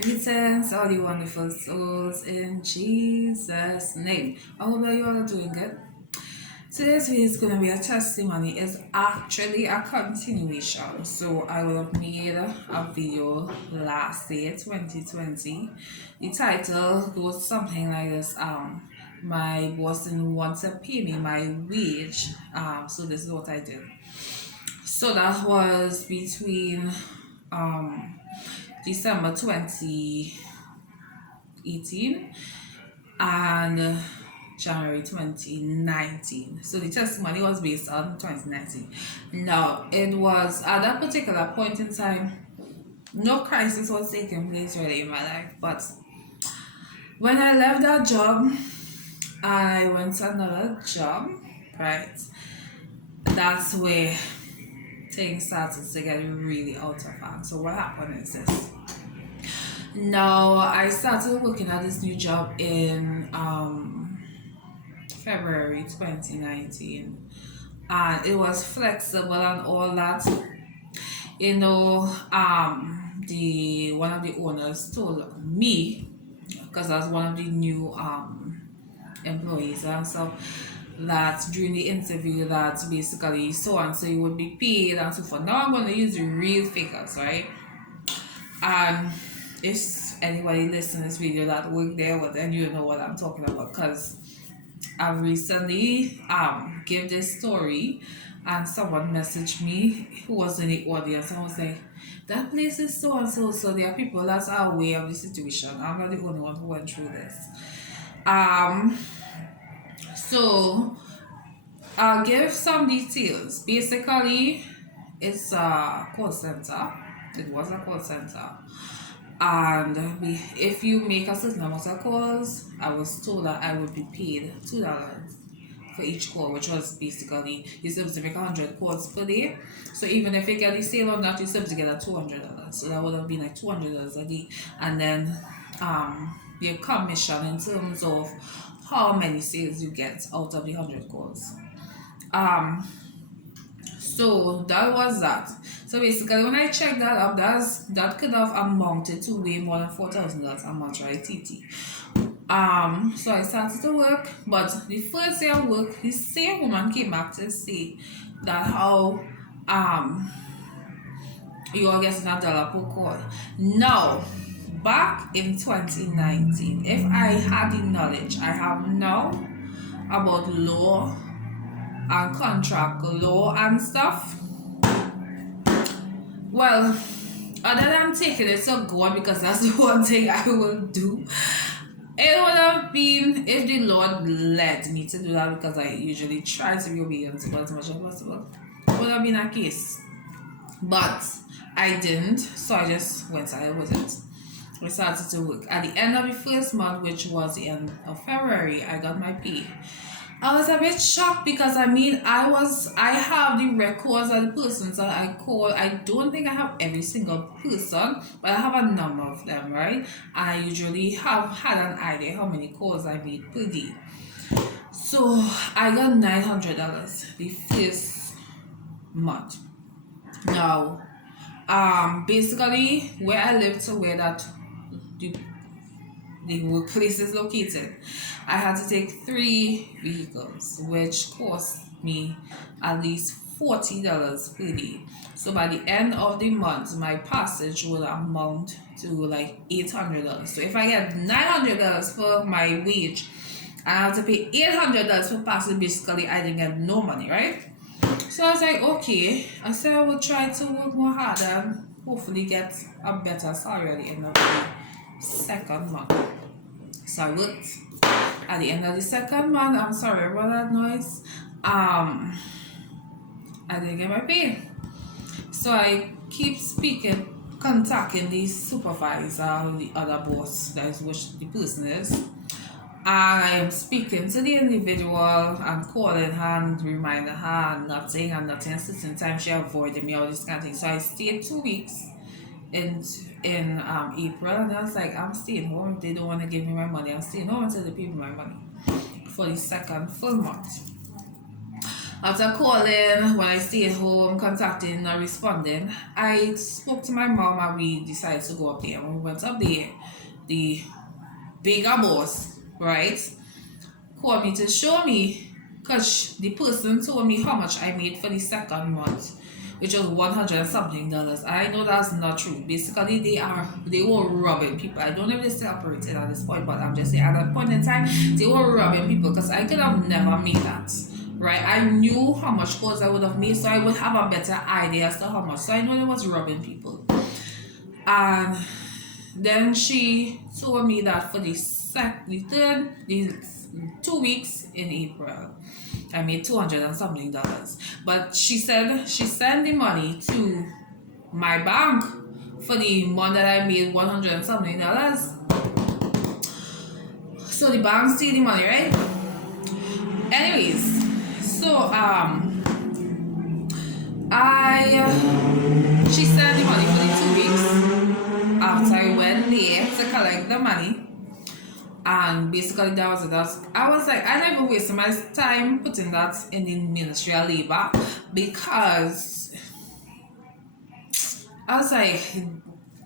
Greetings, all you wonderful souls, in Jesus' name. I hope that you all are doing good. Today's video is going to be a testimony. It's actually a continuation. So I will have made a video last year, 2020. The title goes something like this. My boss didn't want to pay me my wage. So this is what I did. So that was between um December 2018 and January 2019. So the testimony was based on 2019. Now, it was at that particular point in time, no crisis was taking place really in my life. But when I left that job, I went to another job, right? That's where things started to get really out of hand. So what happened is this. Now, I started working at this new job in February 2019, and it was flexible and all that. The one of the owners told me, because I was one of the new employees and stuff, that during the interview that basically so and so you would be paid and so forth. Now I'm going to use the real figures, right? And if anybody listening to this video that work there, well, then you know what I'm talking about, because I've recently gave this story and someone messaged me who was in the audience and was like, that place is so and so. So there are people that are aware of the situation. I'm not the only one who went through this. So I'll give some details. Basically, it's a call center. It was a call center. And if you make a certain amount of calls, I was told that I would be paid $2 for each call, which was basically you're supposed to make 100 calls per day. So even if you get the sale on that, you're supposed to get a $200. So that would have been like $200 a day. And then your commission in terms of how many sales you get out of the 100 calls. So that was that. So basically, when I checked that up, that could have amounted to way more than $4,000 a month, right, TT. So I started to work, but the first day of work, the same woman came back to say that how you are getting $1 per call. Now, back in 2019, if I had the knowledge I have now about law and contract law and stuff, well, other than taking it to God, because that's the one thing I will do, it would have been if the Lord led me to do that, because I usually try to be obedient to God as much as possible. It would have been a case. But I didn't, so I just went ahead with it. We started to work. At the end of the first month, which was the end of February, I got my pay. I was a bit shocked because I have the records of the persons that I call. I don't think I have every single person, but I have a number of them, right? I usually have had an idea how many calls I made per day. So I got $900 the first month. Now, basically where I live to where that the workplace is located, I had to take 3 vehicles, which cost me at least $40 per day. So by the end of the month, my passage will amount to like $800. So if I get $900 for my wage, I have to pay $800 for passage. Basically, I didn't get no money, right? So I was like, okay. I said I would try to work more harder and hopefully get a better salary at the end of the second month. So I worked at the end of the second month. I'm sorry about that noise. I didn't get my pay. So I keep contacting the supervisor, the other boss, that is which the person is. I am speaking to the individual and calling her and reminding her and nothing. Certain time she avoided me, all this kind of thing. So I stayed 2 weeks in April, and I was like, I'm staying home. If they don't want to give me my money, I'm staying home until they pay me my money for the second full month. After calling, when I stayed home, contacting, not responding, I spoke to my mom and we decided to go up there. When we went up there, the bigger boss, right, called me to show me, because the person told me how much I made for the second month, which was $100 and something dollars. I know that's not true. Basically, they were robbing people. I don't know if they still operating at this point, but I'm just saying at that point in time, they were robbing people because I could have never made that. Right? I knew how much calls I would have made, so I would have a better idea as to how much. So I know it was robbing people. And then she told me that for the 2 weeks in April, I made $200 and something dollars. But she said she sent the money to my bank for the month that I made $100 and something dollars. So the bank steal the money, right? Anyways, so she sent the money for the 2 weeks after I went there to collect the money. And basically that was it. I was like, I never wasted my time putting that in the Ministry of Labor, because I was like,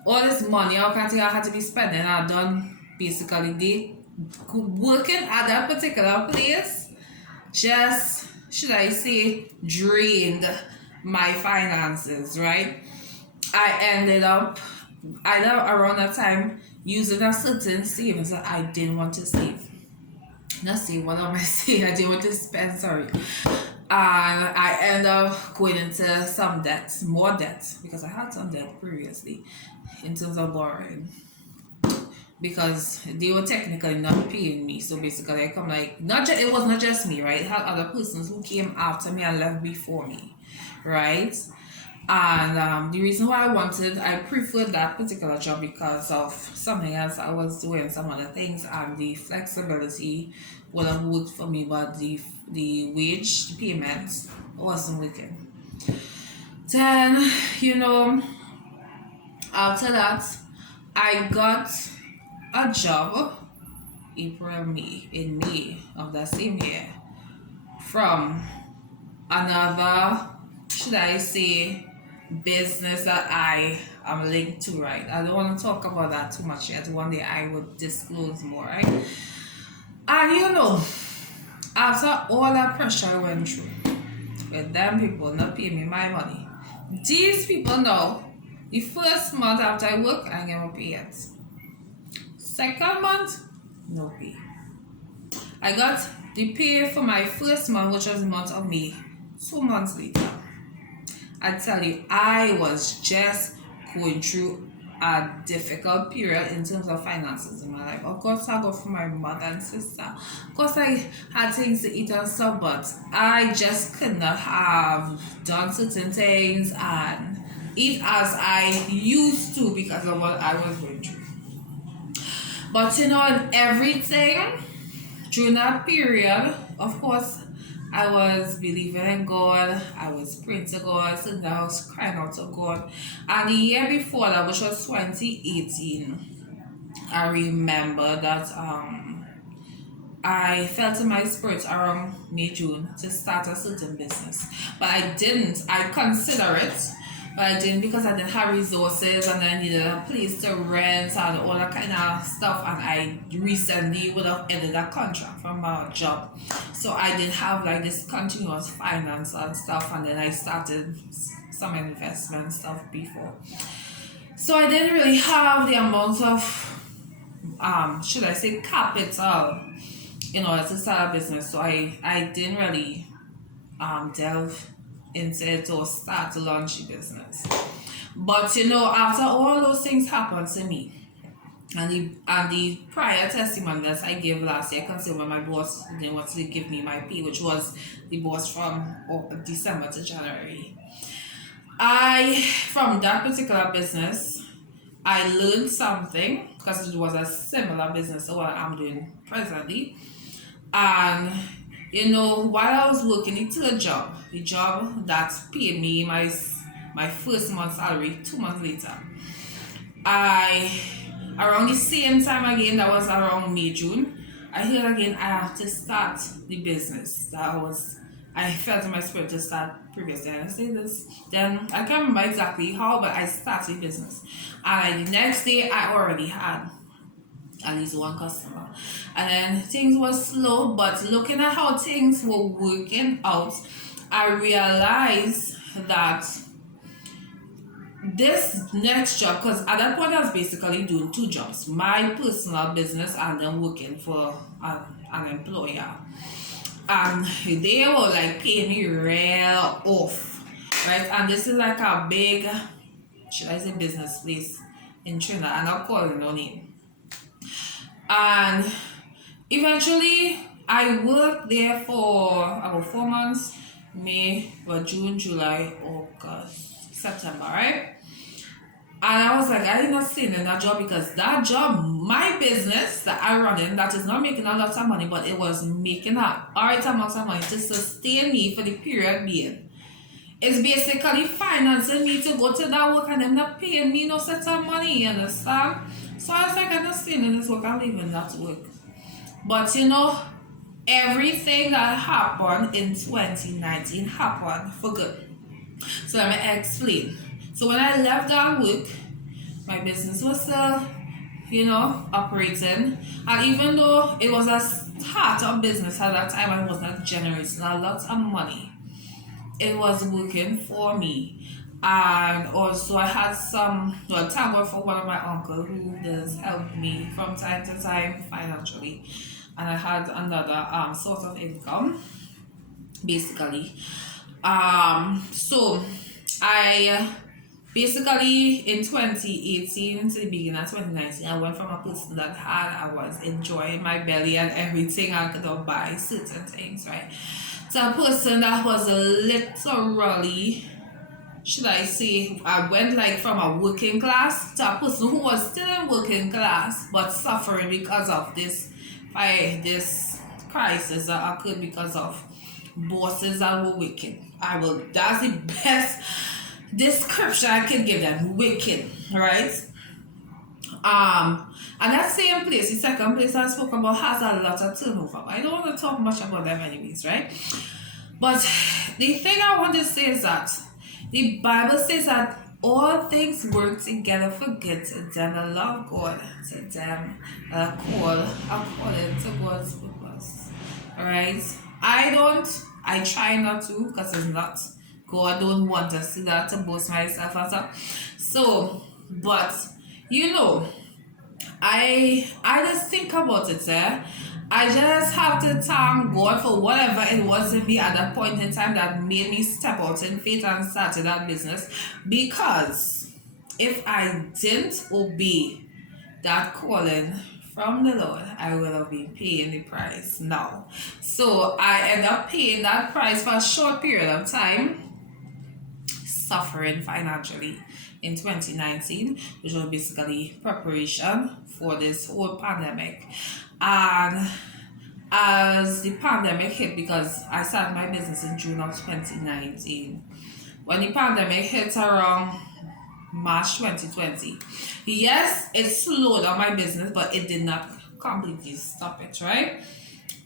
all this money I can't think I had to be spending, I done basically they working at that particular place just, should I say, drained my finances, right? I ended up either around that time using a certain savings that I didn't want to save. Not save, what am I saying? I didn't want to spend, sorry. And I ended up going into some debt, more debt, because I had some debt previously in terms of borrowing. Because they were technically not paying me. So basically I come like, it was not just me, right? It had other persons who came after me and left before me, right? And the reason why I preferred that particular job because of something else I was doing, some other things, and the flexibility would have worked for me, but the wage, the payment wasn't working. Then, after that, I got a job in May of that same year from another, should I say, business that I am linked to, right? I don't want to talk about that too much yet. One day I would disclose more, right? And after all that pressure I went through with them people not paying me my money, these people now, the first month after I work, I get no pay yet. Second month, no pay. I got the pay for my first month, which was the month of May, 2 months later. I tell you, I was just going through a difficult period in terms of finances in my life. Of course, I got for my mother and sister. Of course, I had things to eat and stuff, but I just could not have done certain things and eat as I used to because of what I was going through. But in everything, during that period, of course, I was believing in God, I was praying to God, so I was crying out to God. And the year before that, which was 2018, I remember that I felt in my spirit around May, June to start a certain business. But I didn't. I consider it, but I didn't because I didn't have resources and I needed a place to rent and all that kind of stuff. And I recently would have ended a contract from a job. So I didn't have like this continuous finance and stuff. And then I started some investment stuff before. So I didn't really have the amount of, should I say, capital in order to start a business. So I didn't really delve into it or start to launch a business. But after all those things happened to me, and the prior testimony that I gave last year, considering when my boss didn't want to give me my pay, which was the boss from December to January. From that particular business, I learned something because it was a similar business to what I'm doing presently. And while I was working the job that paid me my first month's salary 2 months later, around the same time again, that was around May, June, I heard again I have to start the business that I felt in my spirit to start previously. And I say this. Then I can't remember exactly how, but I started business. And the next day I already had at least one customer. And then things were slow, but looking at how things were working out, I realized that this next job, because at that point I was basically doing two jobs, my personal business and then working for an employer, and they were like paying me real off, right? And this is like a big, should I say, business place in Trinidad, and I'll call it no name. And eventually I worked there for about 4 months, May, June, July, August, September, right? And I was like, I did not stay in that job because that job, my business that I run in, that is not making a lot of money, but it was making a alright amount of money to sustain me for the period being. It's basically financing me to go to that work and them not paying me no set of money, you understand? So I was like, I'm not staying in this work, I'm leaving that work. But you know, everything that happened in 2019 happened for good. So let me explain. So when I left that work, my business was still, operating. And even though it was a startup business at that time, I was not generating a lot of money, it was working for me. And also I had thank God for one of my uncles who does help me from time to time financially. And I had another source of income, basically. So I basically in 2018 to the beginning of 2019, I went from a person that I was enjoying my belly and everything I could buy certain things, right? To a person that was literally, should I say, I went like from a working class to a person who was still in working class but suffering because of this crisis that occurred because of bosses that were wicked. That's the best description I can give them, wicked, right? And that same place, the second place I spoke about, has a lot of turnover. I don't want to talk much about them anyways, right? But the thing I want to say is that the Bible says that all things work together for good to them that love God, to them that call according to God's purpose. Alright? I try not to, because it's not, God don't want us to that, to boast myself and stuff. So, but I just think about it, I just have to thank God for whatever it was in me at that point in time that made me step out in faith and start that business. Because if I didn't obey that calling from the Lord, I would have been paying the price now. So I end up paying that price for a short period of time, suffering financially in 2019, which was basically preparation for this whole pandemic. And as the pandemic hit, because I started my business in June of 2019, when the pandemic hit around March 2020, yes, it slowed down my business, but it did not completely stop it, right?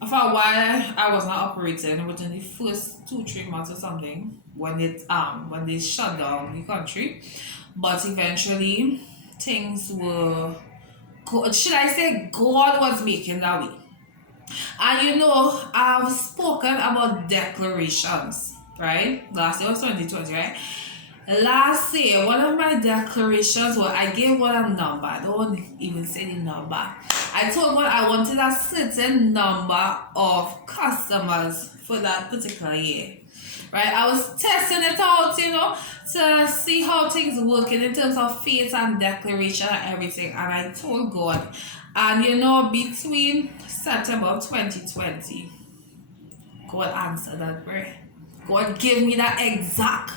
For a while, I was not operating within the first 2-3 months or something when they shut down the country, but eventually things were good. Should I say God was making that way? And I've spoken about declarations, right? Last year was 2020, right? Last year, one of my declarations was I gave God a number. I don't even say the number. I told God I wanted a certain number of customers for that particular year. Right? I was testing it out, to see how things working in terms of faith and declaration and everything. And I told God, and between September of 2020, God answered that prayer. God gave me that exact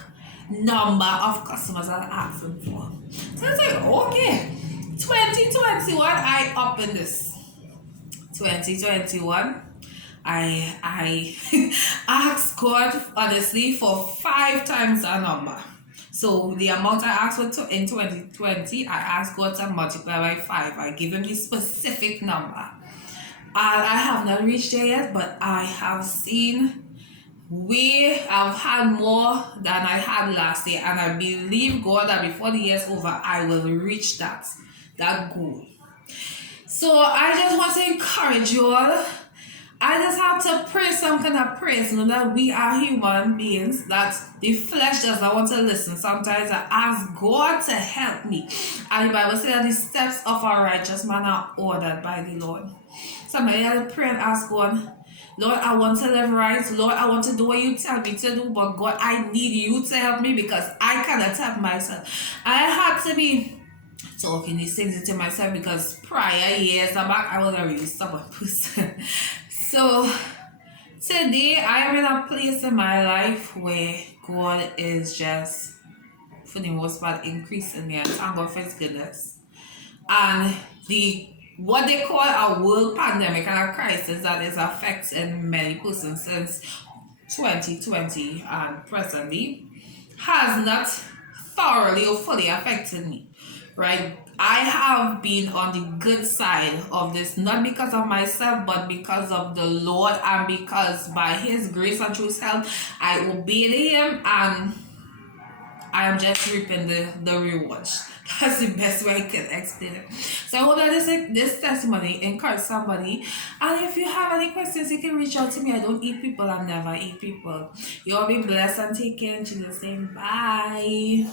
number of customers that I asked him for. So I was like, okay, 2021, I up in this. 2021, I asked God honestly for 5 times that number. So the amount I asked for in 2020, I asked God to multiply by 5. I give him the specific number. I have not reached there yet, but I have seen we have had more than I had last year, and I believe God that before the year's over, I will reach that goal. So I just want to encourage you all. I just have to pray some kind of praise, know that we are human beings, that the flesh does not want to listen. Sometimes I ask God to help me. And the Bible says that the steps of a righteous man are ordered by the Lord. Sometimes I pray and ask God, Lord, I want to live right. Lord, I want to do what you tell me to do. But God, I need you to help me because I cannot help myself. I had to be talking these things into myself because prior years back, I was a really stubborn person. So today I am in a place in my life where God is just, for the most part, increasing me, and thank God for His goodness. And the what they call a world pandemic and a crisis that is affecting many persons since 2020 and presently has not thoroughly or fully affected me, right? I have been on the good side of this, not because of myself, but because of the Lord, and because by His grace and through His help, I obeyed Him, and I am just reaping the rewards. That's the best way I can explain it. So I hope that this testimony encourage somebody. And if you have any questions, you can reach out to me. I don't eat people. I never eat people. You all be blessed and take care in Jesus' name. Bye.